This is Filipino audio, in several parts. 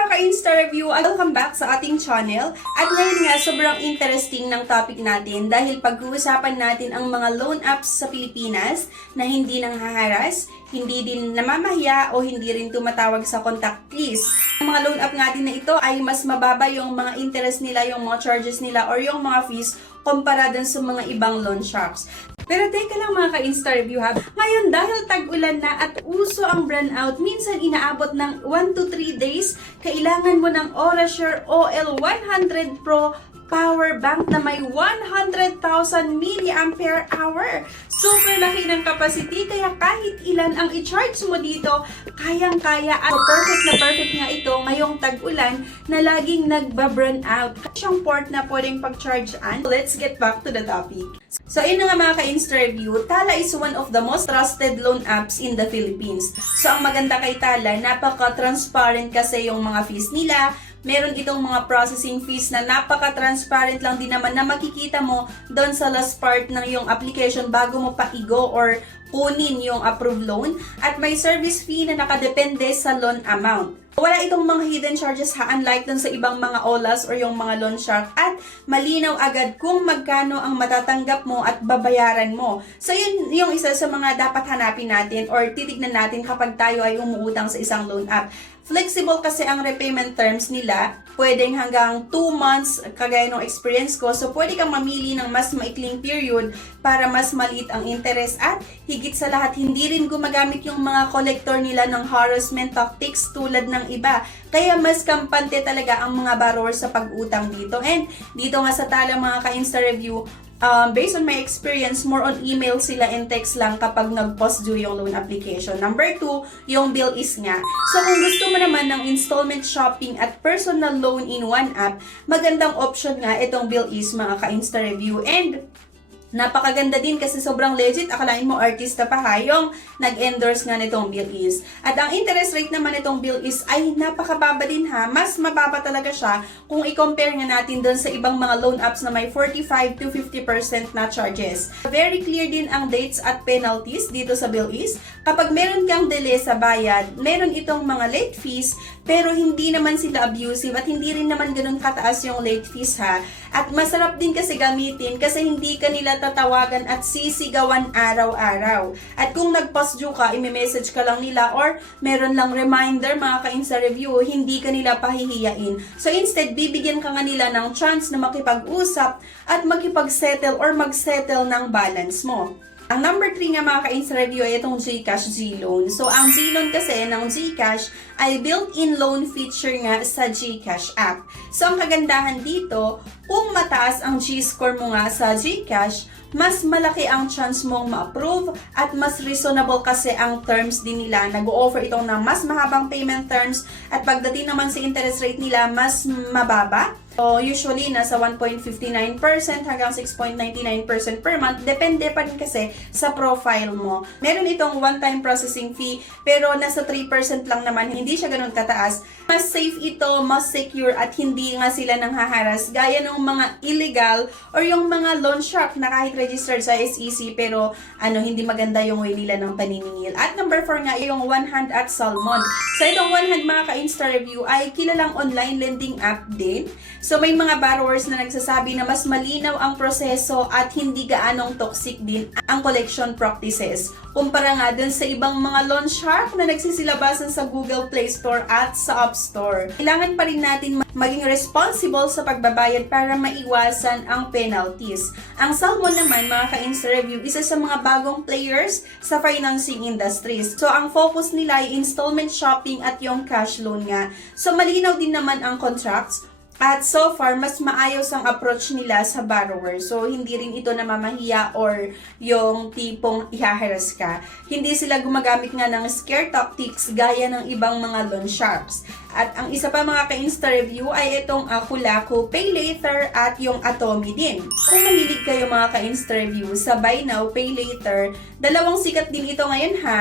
mga ka-Insta Review! Welcome back sa ating channel. At ngayon nga, sobrang interesting ng topic natin dahil pag-uusapan natin ang mga loan apps sa Pilipinas na hindi nanghaharas, hindi din namamahiya o hindi rin tumatawag sa contact list. Ang mga loan app natin na ito ay mas mababa yung mga interest nila, yung mga charges nila or yung mga fees kumpara dun sa mga ibang loan sharks. Pero teka lang mga ka-Insta Review ha. Ngayon dahil tag-ulan na at uso ang brownout, minsan inaabot ng 1 to 3 days, kailangan mo ng Orasure OL100 Pro power bank na may 100,000 mAh. Super laki ng capacity kaya kahit ilan ang i-charge mo dito, kayang-kaya at perfect nga ito ngayong tag-ulan na laging nagba-burn out. Siyang port na pwedeng pag-chargean. Let's get back to the topic. So, yun na nga mga ka-Insta Review, Tala is one of the most trusted loan apps in the Philippines. So, ang maganda kay Tala, napaka-transparent kasi yung mga fees nila. Meron itong mga processing fees na napaka-transparent lang din naman na makikita mo doon sa last part ng yung application bago mo pa i-go or kunin yung approved loan. At may service fee na nakadepende sa loan amount. Wala itong mga hidden charges ha, unlike dun sa ibang mga OLAs or yung mga loan shark, at malinaw agad kung magkano ang matatanggap mo at babayaran mo. So yun yung isa sa mga dapat hanapin natin or titignan natin kapag tayo ay umuutang sa isang loan app. Flexible kasi ang repayment terms nila, pwedeng hanggang 2 months kagaya ng experience ko. So pwede kang mamili ng mas maikling period para mas maliit ang interest, at higit sa lahat hindi rin gumagamit yung mga collector nila ng harassment tactics tulad ng iba. Kaya mas kampante talaga ang mga borrowers sa pag-utang dito. And dito nga sa Tala mga ka-Insta Review, based on my experience, more on email sila and text lang kapag nag-post due yung loan application. Number 2, yung bill is nga. So kung gusto mo naman ng installment shopping at personal loan in one app, magandang option nga itong bill is mga ka-Insta Review. And napakaganda din kasi sobrang legit. Akalain mo artista pa ha, yung nag-endorse nga nitong bill is. At ang interest rate naman nitong bill is ay napakababa din ha. Mas mababa talaga siya kung i-compare nga natin doon sa ibang mga loan apps na may 45 to 50% na charges. Very clear din ang dates at penalties dito sa bill is. Kapag meron kang delay sa bayad, meron itong mga late fees, pero hindi naman sila abusive at hindi rin naman ganun kataas yung late fees ha. At masarap din kasi gamitin kasi hindi ka nila tatawagan at sisigawan araw-araw. At kung nag-past due ka, i-message ka lang nila or meron lang reminder mga ka-Insta Review, hindi ka nila pahihiyain. So instead, bibigyan ka nga nila ng chance na makipag-usap at makipag-settle or mag-settle ng balance mo. Ang number 3 nga mga ka-Insta Review ay itong GCash G-Loan. So, ang G-Loan kasi ng GCash ay built-in loan feature nga sa GCash app. So, ang kagandahan dito, kung mataas ang G-score mo nga sa GCash, mas malaki ang chance mong ma-approve at mas reasonable kasi ang terms din nila. Nag-o-offer itong ng mas mahabang payment terms at pagdating naman sa interest rate nila, mas mababa. So, usually, nasa 1.59% hanggang 6.99% per month. Depende pa rin kasi sa profile mo. Meron itong one-time processing fee, pero nasa 3% lang naman. Hindi siya ganun kataas. Mas safe ito, mas secure, at hindi nga sila nanghaharas. Gaya ng mga illegal or yung mga loan shark na kahit registered sa SEC, pero hindi maganda yung way nila ng paniningil. At number 4 nga, yung One Hand at Salmon. So, itong One Hand mga ka-Insta Review ay kilalang online lending app din. So, may mga borrowers na nagsasabi na mas malinaw ang proseso at hindi gaanong toxic din ang collection practices. Kumpara nga dun sa ibang mga loan shark na nagsisilabasan sa Google Play Store at sa App Store. Kailangan pa rin natin maging responsible sa pagbabayad para maiwasan ang penalties. Ang Salmon naman, mga ka-Insta Review, isa sa mga bagong players sa financing industries. So, ang focus nila ay installment shopping at yung cash loan nga. So, malinaw din naman ang contracts. At so far, mas maayos ang approach nila sa borrower. So, hindi rin ito namamahiya or yung tipong ihaharas ka. Hindi sila gumagamit nga ng scare tactics gaya ng ibang mga loan sharks. At ang isa pa mga ka-Insta Review ay itong Kulaku, Pay Later at yung Atomy din. Kung mahilig kayo mga ka-Insta Review sa Buy Now, Pay Later, dalawang sikat din ito ngayon ha.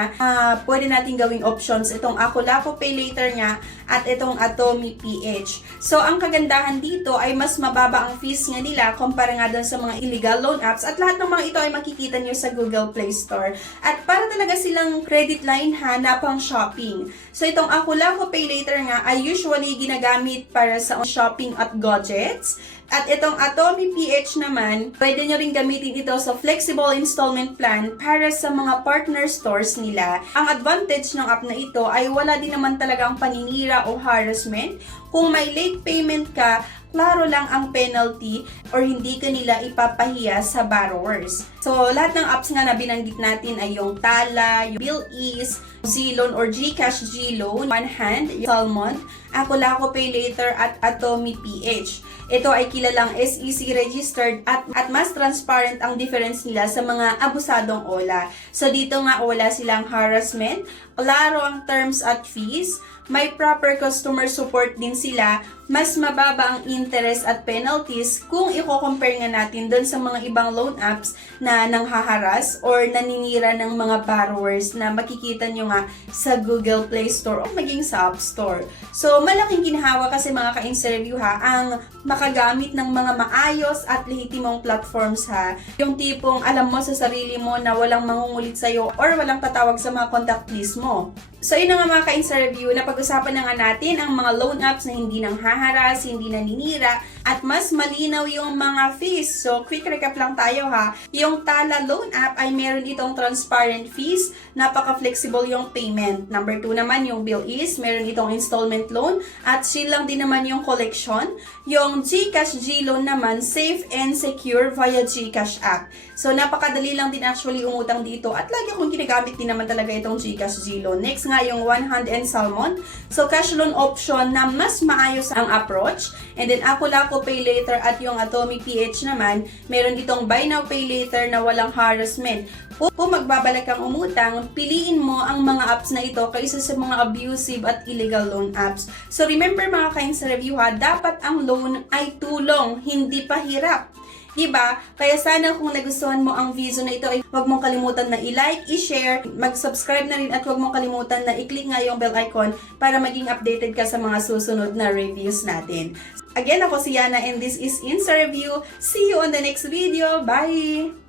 Pwede natin gawing options itong Kulaku, Pay Later nga at itong Atomy PH. So, ang kagandahan dito ay mas mababa ang fees nga nila kumpara nga doon sa mga illegal loan apps, at lahat ng mga ito ay makikita nyo sa Google Play Store. At para talaga silang credit line ha na pang shopping. So, itong Kulaku, Pay Later nga ay usually ginagamit para sa shopping at gadgets. At itong Atomy PH naman, pwede nyo rin gamitin ito sa flexible installment plan para sa mga partner stores nila. Ang advantage ng app na ito ay wala din naman talagang paninira o harassment. Kung may late payment ka, klaro lang ang penalty or hindi ka nila ipapahiya sa borrowers. So, lahat ng apps nga na binanggit natin ay yung Tala, yung BillEase, Zloan or GCash Gloan, OneHand, Salmon, Ako Pay Later at Atomy PH. Ito ay kilalang SEC registered at mas transparent ang difference nila sa mga abusadong OLA. So dito nga wala silang harassment, klaro ang terms at fees, may proper customer support din sila, mas mababa ang interest at penalties kung i-compare nga natin doon sa mga ibang loan apps na nanghaharas or naninira ng mga borrowers na makikita nyo nga sa Google Play Store o maging sa App Store. So malaking ginhawa kasi mga ka-interview ang makagamit ng mga maayos at lehitimong platforms ha. Yung tipong alam mo sa sarili mo na walang mangungulit sa'yo or walang tatawag sa mga contact list mo. So yun na nga mga ka-interview, napag-usapan na nga natin ang mga loan apps na hindi nanghaharas, hindi naninira, at mas malinaw yung mga fees. So quick recap lang tayo ha. Yung Tala loan app ay meron itong transparent fees, napaka-flexible yung payment. Number 2 naman yung BillEase, meron itong installment loan, at chill lang din naman yung collection. Yung GCash Gloan naman, safe and secure via GCash app. So napakadali lang din actually umutang dito at lagi akong ginagamit din naman talaga itong GCash Gloan. Next nga yung OneHand and Salmon. So cash loan option na mas maayos ang approach. And then Ako Pay Later at yung Atomy PH naman, meron itong Buy Now Pay Later na walang harassment. Kung magbabalik kang umutang, piliin mo ang mga apps na ito kaysa sa mga abusive at illegal loan apps. So remember mga ka-interview dapat ang loan ay tulong, hindi pahirap. Diba? Kaya sana kung nagustuhan mo ang video na ito ay huwag mong kalimutan na i-like, i-share, mag-subscribe na rin at huwag mong kalimutan na i-click nga yung bell icon para maging updated ka sa mga susunod na reviews natin. Again, ako si Yana and this is Insta Review. See you on the next video. Bye!